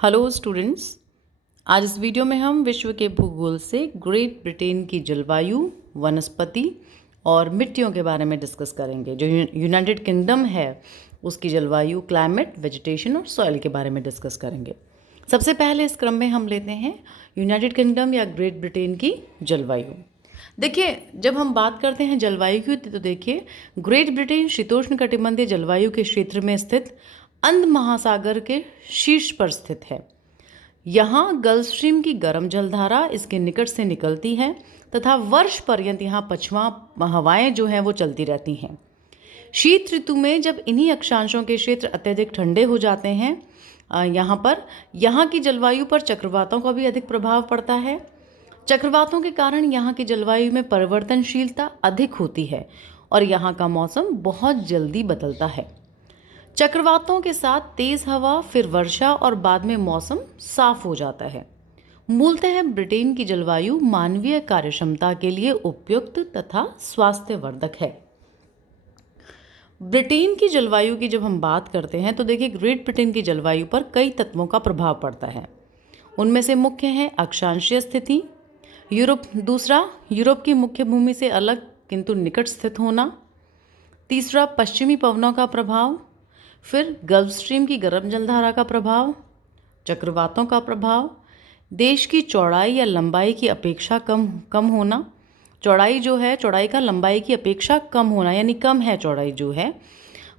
Hello students. आज इस video में हम विश्व के भूगोल से ग्रेट ब्रिटेन की जलवायु, वनस्पति और मिट्टियों के बारे में डिस्कस करेंगे। जो यूनाइटेड किंगडम है उसकी जलवायु, क्लाइमेट, वेजिटेशन और सॉइल के बारे में डिस्कस करेंगे। सबसे पहले इस क्रम में हम लेते हैं यूनाइटेड किंगडम या ग्रेट ब्रिटेन की जलवायु। देखिए, जब हम बात करते हैं जलवायु की तो देखिए, ग्रेट ब्रिटेन शीतोष्ण कटिबंधीय जलवायु के क्षेत्र में स्थित अंध महासागर के शीर्ष पर स्थित है। यहाँ गल्फ स्ट्रीम की गर्म जलधारा इसके निकट से निकलती है तथा वर्ष पर्यंत यहाँ पछुआ हवाएं जो हैं वो चलती रहती हैं। शीत ऋतु में जब इन्हीं अक्षांशों के क्षेत्र अत्यधिक ठंडे हो जाते हैं, यहाँ की जलवायु पर चक्रवातों का भी अधिक प्रभाव पड़ता है। चक्रवातों के कारण यहाँ की जलवायु में परिवर्तनशीलता अधिक होती है और यहाँ का मौसम बहुत जल्दी बदलता है। चक्रवातों के साथ तेज हवा, फिर वर्षा और बाद में मौसम साफ हो जाता है। मूलतः ब्रिटेन की जलवायु मानवीय कार्यक्षमता के लिए उपयुक्त तथा स्वास्थ्यवर्धक है। ब्रिटेन की जलवायु की जब हम बात करते हैं तो देखिए, ग्रेट ब्रिटेन की जलवायु पर कई तत्वों का प्रभाव पड़ता है। उनमें से मुख्य है अक्षांशीय स्थिति, दूसरा यूरोप की मुख्य भूमि से अलग किंतु निकट स्थित होना, तीसरा पश्चिमी पवनों का प्रभाव, फिर गल्फ स्ट्रीम की गर्म जलधारा का प्रभाव, चक्रवातों का प्रभाव, देश की चौड़ाई या लंबाई की अपेक्षा कम होना। चौड़ाई का लंबाई की अपेक्षा कम होना, यानी कम है चौड़ाई जो है,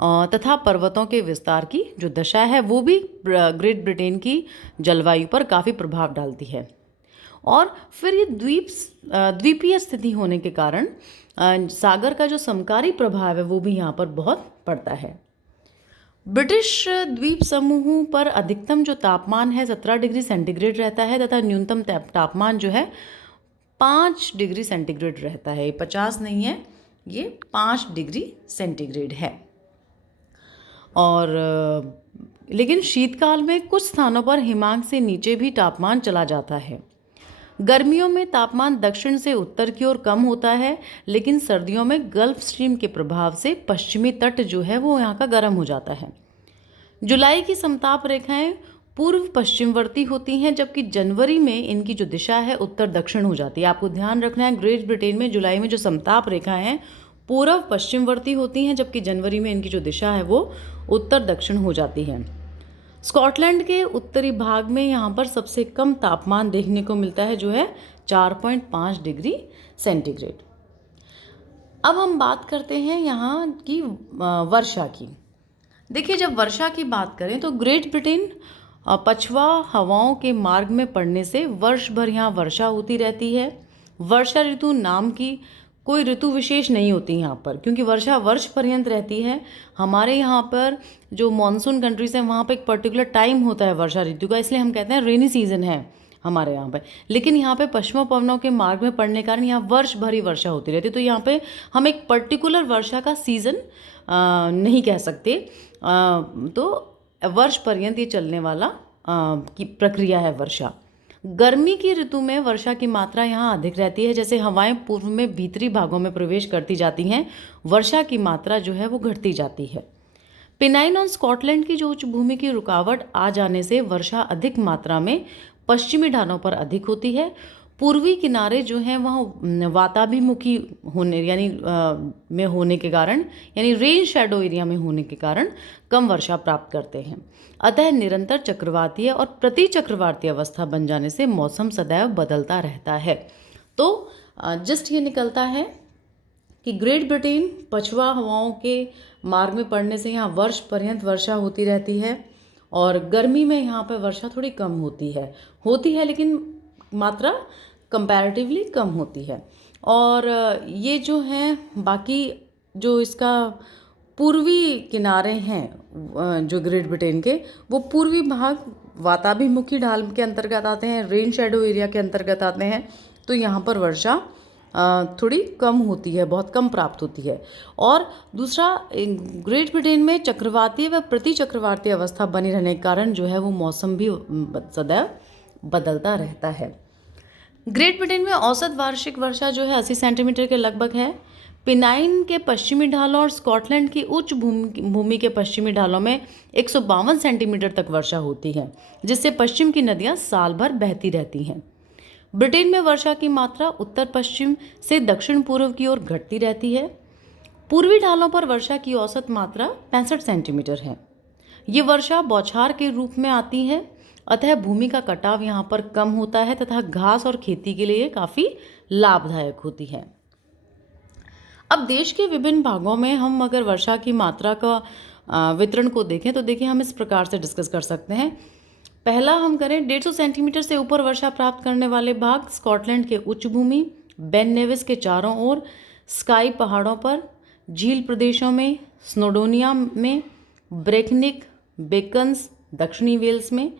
तथा पर्वतों के विस्तार की जो दशा है वो भी ग्रेट ब्रिटेन की जलवायु पर काफ़ी प्रभाव डालती है। और फिर ये द्वीपीय स्थिति होने के कारण सागर का जो समकारी प्रभाव है वो भी यहाँ पर बहुत पड़ता है। ब्रिटिश द्वीप समूहों पर अधिकतम जो तापमान है 17 डिग्री सेंटीग्रेड रहता है तथा न्यूनतम तापमान जो है 5 डिग्री सेंटीग्रेड रहता है। 50 नहीं है, ये 5 डिग्री सेंटीग्रेड है। और लेकिन शीतकाल में कुछ स्थानों पर हिमांक से नीचे भी तापमान चला जाता है। गर्मियों में तापमान दक्षिण से उत्तर की ओर कम होता है, लेकिन सर्दियों में गल्फ स्ट्रीम के प्रभाव से पश्चिमी तट जो है वो यहाँ का गर्म हो जाता है। जुलाई की समताप रेखाएं पूर्व पश्चिमवर्ती होती हैं, जबकि जनवरी में इनकी जो दिशा है उत्तर दक्षिण हो जाती है। आपको ध्यान रखना है, ग्रेट ब्रिटेन में जुलाई में जो समताप रेखाएं हैं पूर्व पश्चिमवर्ती होती हैं, जबकि जनवरी में इनकी जो दिशा है वो उत्तर दक्षिण हो जाती है। स्कॉटलैंड के उत्तरी भाग में यहाँ पर सबसे कम तापमान देखने को मिलता है, जो है 4.5 डिग्री सेंटीग्रेड। अब हम बात करते हैं यहाँ की वर्षा की। देखिए, जब वर्षा की बात करें तो ग्रेट ब्रिटेन पछुआ हवाओं के मार्ग में पड़ने से वर्ष भर यहाँ वर्षा होती रहती है। वर्षा ऋतु नाम की कोई ऋतु विशेष नहीं होती यहाँ पर, क्योंकि वर्षा वर्ष पर्यंत रहती है। हमारे यहाँ पर जो मॉनसून कंट्रीज हैं वहाँ पर एक पर्टिकुलर टाइम होता है वर्षा ऋतु का, इसलिए हम कहते हैं रेनी सीजन है हमारे यहाँ पे। लेकिन यहाँ पे पश्चिमी पवनों के मार्ग में पड़ने के कारण यहाँ वर्ष भर ही वर्षा होती रहती है, तो यहाँ पे हम एक पर्टिकुलर वर्षा का सीज़न नहीं कह सकते। तो वर्ष पर्यंत ये चलने वाला की प्रक्रिया है वर्षा। गर्मी की ऋतु में वर्षा की मात्रा यहाँ अधिक रहती है। जैसे हवाएं पूर्व में भीतरी भागों में प्रवेश करती जाती हैं, वर्षा की मात्रा जो है वो घटती जाती है। पेनाइन और स्कॉटलैंड की जो उच्च भूमि की रुकावट आ जाने से वर्षा अधिक मात्रा में पश्चिमी ढालों पर अधिक होती है। पूर्वी किनारे जो हैं वहाँ वाताभिमुखी होने में होने के कारण, यानी रेन शैडो एरिया में होने के कारण कम वर्षा प्राप्त करते हैं। अतः निरंतर चक्रवातीय और प्रति चक्रवातीय अवस्था बन जाने से मौसम सदैव बदलता रहता है। तो जस्ट ये निकलता है कि ग्रेट ब्रिटेन पछुआ हवाओं के मार्ग में पड़ने से यहाँ वर्ष पर्यंत वर्षा होती रहती है, और गर्मी में यहाँ पर वर्षा थोड़ी कम होती है लेकिन मात्रा कंपैरेटिवली कम होती है। और ये जो है बाकी जो इसका पूर्वी किनारे हैं जो ग्रेट ब्रिटेन के, वो पूर्वी भाग वाताभिमुखी ढाल के अंतर्गत आते हैं, रेन शैडो एरिया के अंतर्गत आते हैं। तो यहाँ पर वर्षा थोड़ी कम होती है, बहुत कम प्राप्त होती है। और दूसरा, ग्रेट ब्रिटेन में चक्रवातीय व प्रति चक्रवातीय अवस्था बनी रहने के कारण जो है वो मौसम भी सदैव बदलता रहता है। ग्रेट ब्रिटेन में औसत वार्षिक वर्षा जो है 80 सेंटीमीटर के लगभग है। पिनाइन के पश्चिमी ढालों और स्कॉटलैंड की उच्च भूमि के पश्चिमी ढालों में 152 सेंटीमीटर तक वर्षा होती है, जिससे पश्चिम की नदियां साल भर बहती रहती हैं। ब्रिटेन में वर्षा की मात्रा उत्तर पश्चिम से दक्षिण पूर्व की ओर घटती रहती है। पूर्वी ढालों पर वर्षा की औसत मात्रा 65 सेंटीमीटर है। ये वर्षा बौछार के रूप में आती है, अतः भूमि का कटाव यहाँ पर कम होता है तथा घास और खेती के लिए काफ़ी लाभदायक होती है। अब देश के विभिन्न भागों में हम अगर वर्षा की मात्रा का वितरण को देखें तो देखिए हम इस प्रकार से डिस्कस कर सकते हैं। पहला हम करें 150 सेंटीमीटर से ऊपर वर्षा प्राप्त करने वाले भाग स्कॉटलैंड के उच्च भूमि, बेन नेविस के चारों ओर, स्काई पहाड़ों पर, झील प्रदेशों में, स्नोडोनिया में, ब्रेकनिक, बेकन्स, दक्षिणी वेल्स में।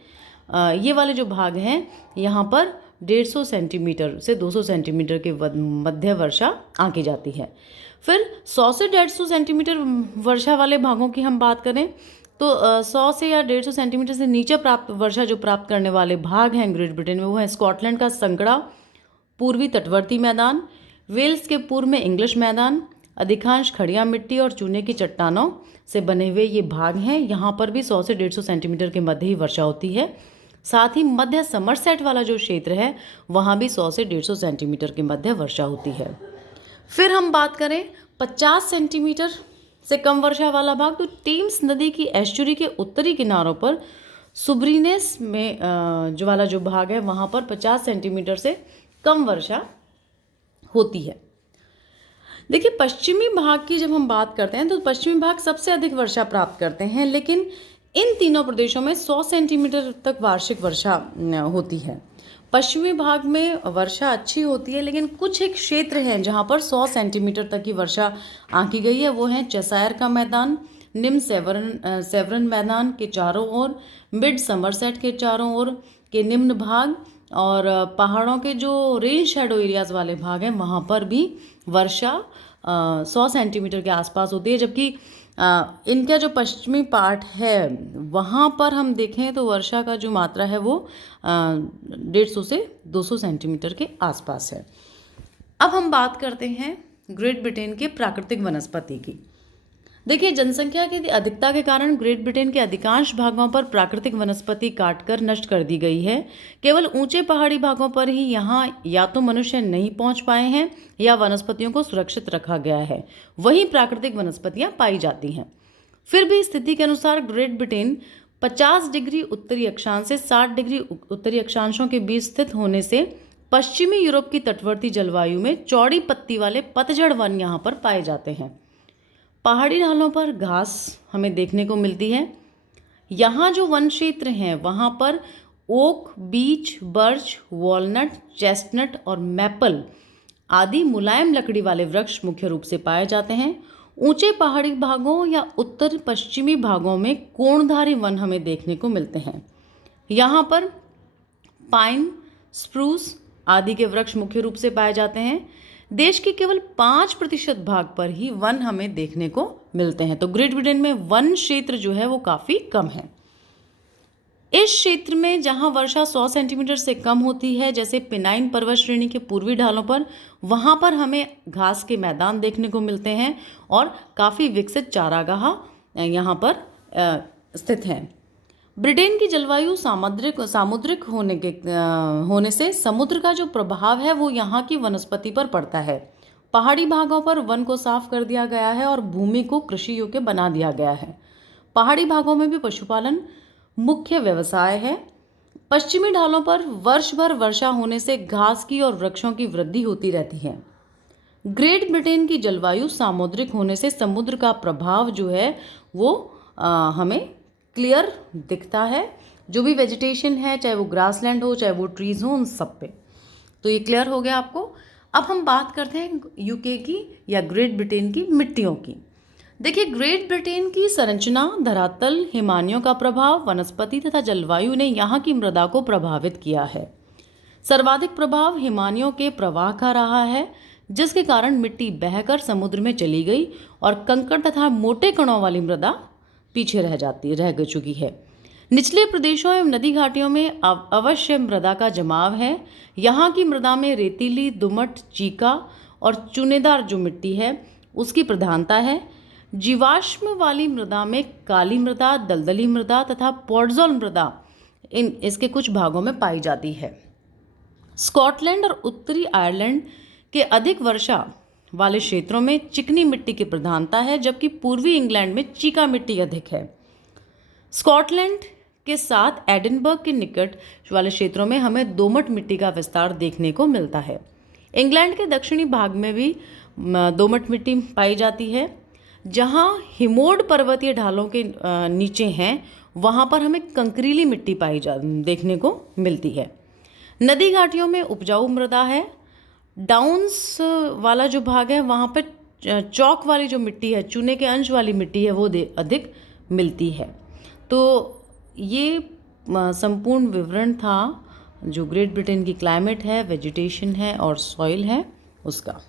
ये वाले जो भाग हैं यहाँ पर 150 सेंटीमीटर से 200 सेंटीमीटर के मध्य वर्षा आंकी जाती है। फिर 100 से 150 सेंटीमीटर वर्षा वाले भागों की हम बात करें तो 100 से या 150 सेंटीमीटर से नीचे प्राप्त वर्षा जो प्राप्त करने वाले भाग हैं ग्रेट ब्रिटेन में, वो है स्कॉटलैंड का संकड़ा पूर्वी तटवर्ती मैदान, वेल्स के पूर्व में इंग्लिश मैदान, अधिकांश खड़िया मिट्टी और चूने की चट्टानों से बने हुए ये भाग हैं। यहाँ पर भी 100 से 150 सेंटीमीटर के मध्य ही वर्षा होती है। साथ ही मध्य समरसेट वाला जो क्षेत्र है वहाँ भी 100 से 150 सेंटीमीटर के मध्य वर्षा होती है। फिर हम बात करें 50 सेंटीमीटर से कम वर्षा वाला भाग, तो टेम्स नदी की एस्चुरी के उत्तरी किनारों पर सुब्रीनेस में जो भाग है वहाँ पर 50 सेंटीमीटर से कम वर्षा होती है। देखिए पश्चिमी भाग की जब हम बात करते हैं तो पश्चिमी भाग सबसे अधिक वर्षा प्राप्त करते हैं, लेकिन इन तीनों प्रदेशों में 100 सेंटीमीटर तक वार्षिक वर्षा होती है। पश्चिमी भाग में वर्षा अच्छी होती है, लेकिन कुछ एक क्षेत्र हैं जहां पर 100 सेंटीमीटर तक की वर्षा आंकी गई है। वो है चेसायर का मैदान, निम्न सेवरन मैदान के चारों ओर, मिड समरसेट के चारों ओर के निम्न भाग और पहाड़ों के जो रेन शैडो एरियाज वाले भाग हैं वहाँ पर भी वर्षा 100 सेंटीमीटर के आसपास होती है। जबकि इनका जो पश्चिमी पार्ट है वहाँ पर हम देखें तो वर्षा का जो मात्रा है वो 150 से 200 सेंटीमीटर के आसपास है। अब हम बात करते हैं ग्रेट ब्रिटेन के प्राकृतिक वनस्पति की। देखिए जनसंख्या की अधिकता के कारण ग्रेट ब्रिटेन के अधिकांश भागों पर प्राकृतिक वनस्पति काटकर नष्ट कर दी गई है। केवल ऊंचे पहाड़ी भागों पर ही यहाँ या तो मनुष्य नहीं पहुंच पाए हैं या वनस्पतियों को सुरक्षित रखा गया है, वहीं प्राकृतिक वनस्पतियां पाई जाती हैं। फिर भी स्थिति के अनुसार ग्रेट ब्रिटेन 50 डिग्री उत्तरी अक्षांश से 60 डिग्री उत्तरी अक्षांशों के बीच स्थित होने से पश्चिमी यूरोप की तटवर्ती जलवायु में चौड़ी पत्ती वाले पतझड़ वन यहाँ पर पाए जाते हैं। पहाड़ी ढालों पर घास हमें देखने को मिलती है। यहाँ जो वन क्षेत्र हैं वहाँ पर ओक, बीच, बर्च, वॉलनट, चेस्टनट और मैपल आदि मुलायम लकड़ी वाले वृक्ष मुख्य रूप से पाए जाते हैं। ऊंचे पहाड़ी भागों या उत्तर पश्चिमी भागों में कोणधारी वन हमें देखने को मिलते हैं। यहाँ पर पाइन, स्प्रूस आदि के वृक्ष मुख्य रूप से पाए जाते हैं। देश के केवल 5% भाग पर ही वन हमें देखने को मिलते हैं, तो ग्रेट ब्रिटेन में वन क्षेत्र जो है वो काफ़ी कम है। इस क्षेत्र में जहां वर्षा 100 सेंटीमीटर से कम होती है, जैसे पिनाइन पर्वत श्रेणी के पूर्वी ढालों पर, वहां पर हमें घास के मैदान देखने को मिलते हैं और काफ़ी विकसित चारागाह यहाँ पर स्थित हैं। ब्रिटेन की जलवायु सामुद्रिक होने से समुद्र का जो प्रभाव है वो यहाँ की वनस्पति पर पड़ता है। पहाड़ी भागों पर वन को साफ कर दिया गया है और भूमि को कृषि योग्य बना दिया गया है। पहाड़ी भागों में भी पशुपालन मुख्य व्यवसाय है। पश्चिमी ढालों पर वर्ष भर वर्षा होने से घास की और वृक्षों की वृद्धि होती रहती है। ग्रेट ब्रिटेन की जलवायु सामुद्रिक होने से समुद्र का प्रभाव जो है वो हमें क्लियर दिखता है। जो भी वेजिटेशन है, चाहे वो ग्रासलैंड हो चाहे वो ट्रीज हो, उन सब पे तो ये क्लियर हो गया आपको। अब हम बात करते हैं यूके की या ग्रेट ब्रिटेन की मिट्टियों की। देखिए ग्रेट ब्रिटेन की संरचना, धरातल, हिमानियों का प्रभाव, वनस्पति तथा जलवायु ने यहाँ की मृदा को प्रभावित किया है। सर्वाधिक प्रभाव हिमानियों के प्रवाह का रहा है, जिसके कारण मिट्टी बहकर समुद्र में चली गई और कंकड़ तथा मोटे कणों वाली मृदा पीछे रह चुकी है। निचले प्रदेशों एवं नदी घाटियों में अवश्य मृदा का जमाव है। यहाँ की मृदा में रेतीली, दुमट, चीका और चुनेदार जो मिट्टी है उसकी प्रधानता है। जीवाश्म वाली मृदा में काली मृदा, दलदली मृदा तथा पॉडजोल मृदा इसके कुछ भागों में पाई जाती है। स्कॉटलैंड और उत्तरी आयरलैंड के अधिक वर्षा वाले क्षेत्रों में चिकनी मिट्टी की प्रधानता है, जबकि पूर्वी इंग्लैंड में चीका मिट्टी अधिक है। स्कॉटलैंड के साथ एडिनबर्ग के निकट वाले क्षेत्रों में हमें दोमट मिट्टी का विस्तार देखने को मिलता है। इंग्लैंड के दक्षिणी भाग में भी दोमट मिट्टी पाई जाती है। जहाँ हिमोड पर्वतीय ढालों के नीचे हैं वहाँ पर हमें कंकरीली मिट्टी देखने को मिलती है। नदी घाटियों में उपजाऊ मृदा है। डाउन्स वाला जो भाग है वहाँ पर चौक वाली जो मिट्टी है, चूने के अंश वाली मिट्टी है, वो अधिक मिलती है। तो ये संपूर्ण विवरण था जो ग्रेट ब्रिटेन की क्लाइमेट है, वेजिटेशन है और सॉइल है उसका।